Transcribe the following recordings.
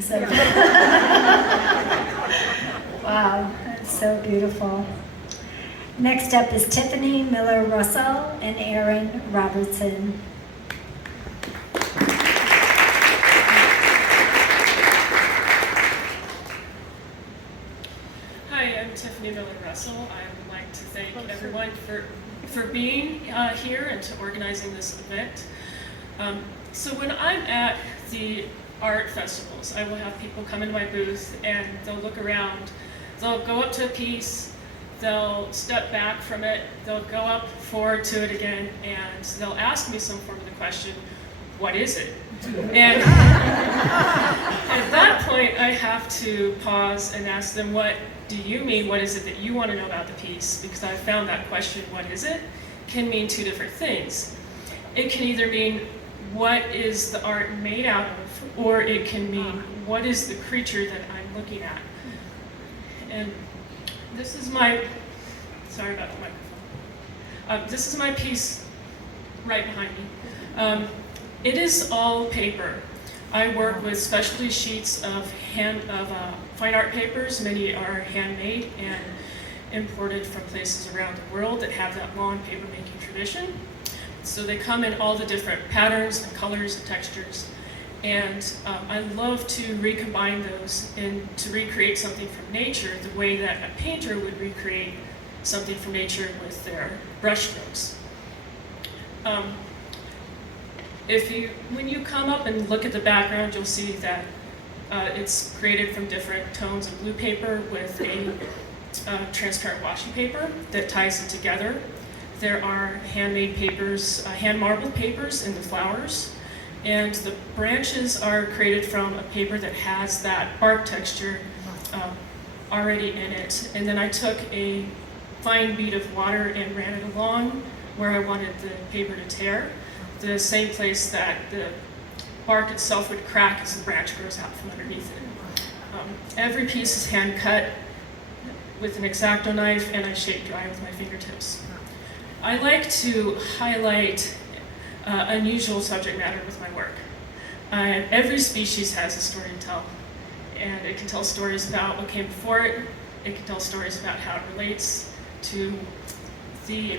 So. Wow, that's so beautiful. Next up is Tiffany Miller-Russell and Erin Robertson. Hi, I'm Tiffany Miller-Russell. I would like to thank everyone for being here and to organizing this event. So when I'm at the art festivals, I will have people come into my booth and they'll look around. They'll go up to a piece, they'll step back from it, they'll go up forward to it again, and they'll ask me some form of the question, what is it? And at that point, I have to pause and ask them, what do you mean? What is it that you want to know about the piece? Because I found that question, what is it, can mean two different things. It can either mean, what is the art made out of? Or it can mean, what is the creature that I'm looking at? And this is my, sorry about the microphone. This is my piece right behind me. It is all paper. I work with specialty sheets of fine art papers. Many are handmade and imported from places around the world that have that long paper making tradition. So they come in all the different patterns and colors and textures. And I love to recombine those and to recreate something from nature the way that a painter would recreate something from nature with their brush strokes. When you come up and look at the background, you'll see that it's created from different tones of blue paper with a transparent washi paper that ties it together. There are handmade papers, hand marbled papers in the flowers, and the branches are created from a paper that has that bark texture already in it. And then I took a fine bead of water and ran it along where I wanted the paper to tear, the same place that the bark itself would crack as the branch grows out from underneath it. Every piece is hand cut with an X-Acto knife, and I shape dry with my fingertips. I like to highlight unusual subject matter with my work. Every species has a story to tell, and it can tell stories about what came before it. It can tell stories about how it relates to the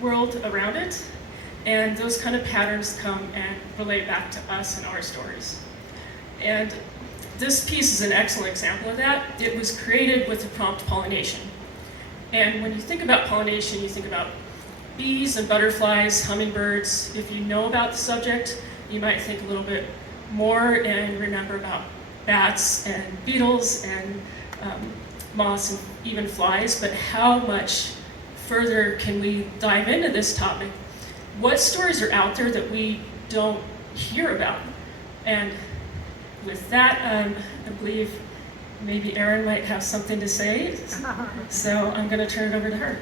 world around it, and those kind of patterns come and relate back to us and our stories. And this piece is an excellent example of that. It was created with the prompt pollination. And when you think about pollination, you think about bees and butterflies, hummingbirds. If you know about the subject, you might think a little bit more and remember about bats and beetles and moths and even flies, but how much further can we dive into this topic? What stories are out there that we don't hear about? And with that, I believe maybe Erin might have something to say, so I'm going to turn it over to her.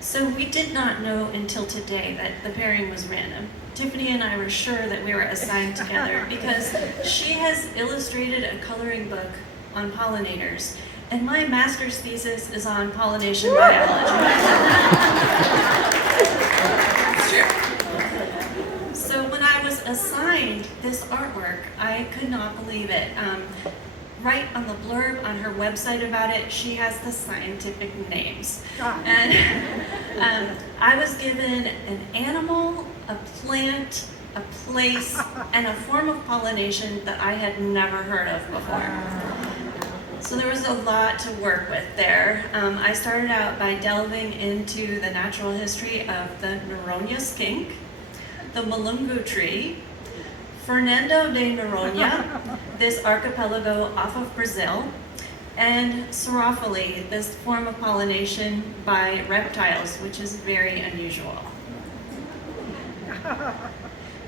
So we did not know until today that the pairing was random. Tiffany and I were sure that we were assigned together because she has illustrated a coloring book on pollinators, and my master's thesis is on pollination biology. So when I was assigned this artwork, I could not believe it. Right on the blurb on her website about it, she has the scientific names. And I was given an animal, a plant, a place, and a form of pollination that I had never heard of before. So there was a lot to work with there. I started out by delving into the natural history of the Noronha skink, the Mulungu tree, Fernando de Noronha, this archipelago off of Brazil, and Saurophily, this form of pollination by reptiles, which is very unusual.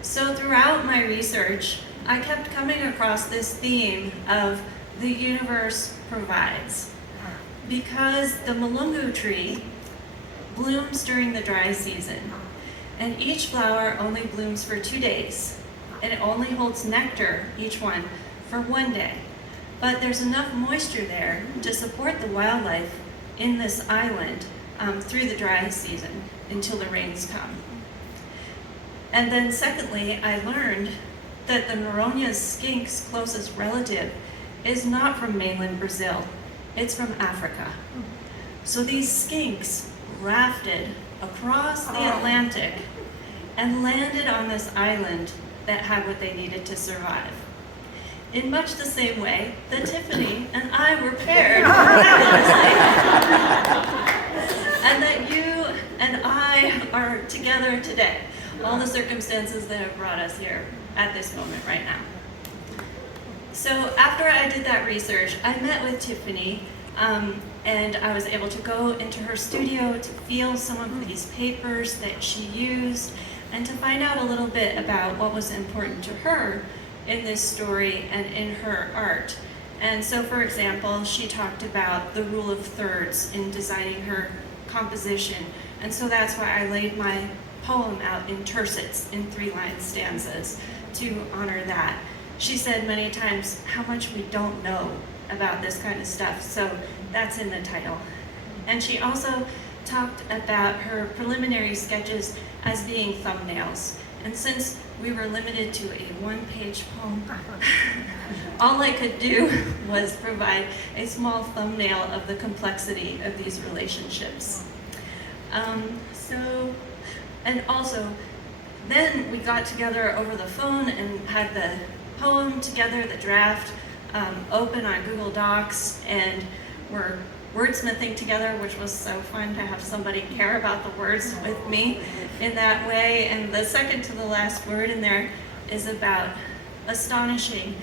So throughout my research, I kept coming across this theme of the universe provides. Because the Mulungu tree blooms during the dry season, and each flower only blooms for 2 days, and it only holds nectar, each one, for 1 day. but there's enough moisture there to support the wildlife in this island through the dry season until the rains come. And then secondly, I learned that the Noronha skink's closest relative is not from mainland Brazil, it's from Africa. So these skinks rafted across the Atlantic and landed on this island that had what they needed to survive. In much the same way that Tiffany and I were paired and that you and I are together today. All the circumstances that have brought us here at this moment right now. So after I did that research, I met with Tiffany and I was able to go into her studio to feel some of these papers that she used and to find out a little bit about what was important to her in this story and in her art. And so, for example, she talked about the rule of thirds in designing her composition. And so that's why I laid my poem out in tercets, in 3-line stanzas, to honor that. She said many times how much we don't know about this kind of stuff, so that's in the title. And she also talked about her preliminary sketches as being thumbnails. And since we were limited to a 1-page poem, all I could do was provide a small thumbnail of the complexity of these relationships. And also, then we got together over the phone and had the poem together, the draft, open on Google Docs, and we're wordsmithing together, which was so fun to have somebody care about the words with me in that way. And the second to the last word in there is about astonishing.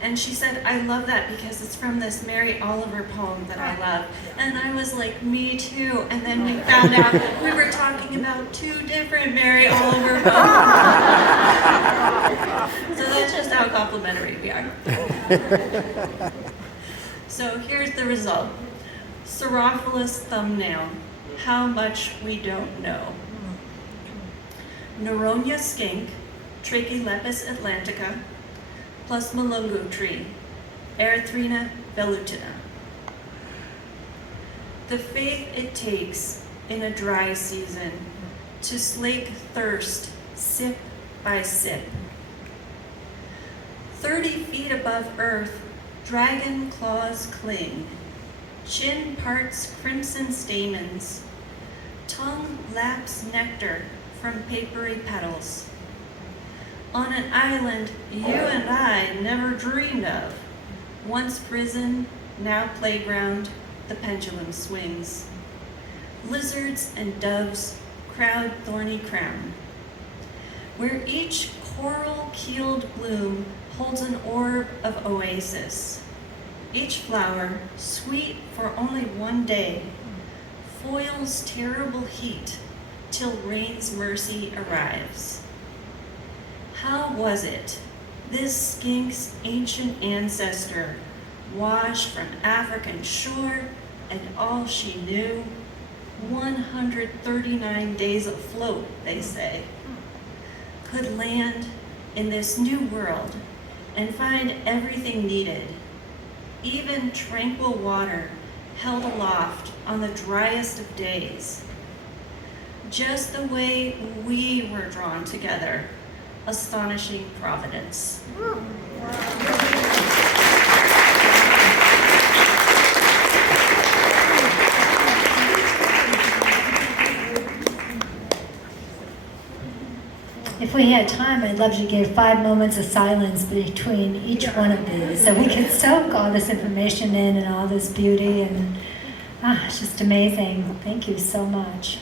And she said, I love that because it's from this Mary Oliver poem that I love. And I was like, me too. And then we found out we were talking about 2 different Mary Oliver poems. So that's just how complimentary we are. So here's the result. Saurophilus thumbnail, how much we don't know. Noronha skink, Trachylepis atlantica, plus malungo tree, Erythrina velutina. The faith it takes in a dry season to slake thirst sip by sip. 30 feet above earth, dragon claws cling, chin parts crimson stamens, tongue laps nectar from papery petals. On an island you and I never dreamed of, once prison, now playground, the pendulum swings. Lizards and doves crowd thorny crown, where each coral-keeled bloom holds an orb of oasis. Each flower, sweet for only one day, foils terrible heat till rain's mercy arrives. How was it, this skink's ancient ancestor, washed from African shore and all she knew, 139 days afloat, they say, could land in this new world and find everything needed, even tranquil water held aloft on the driest of days, just the way we were drawn together. Astonishing providence. If we had time, I'd love to give 5 moments of silence between each one of these so we can soak all this information in and all this beauty, and it's just amazing. Thank you so much.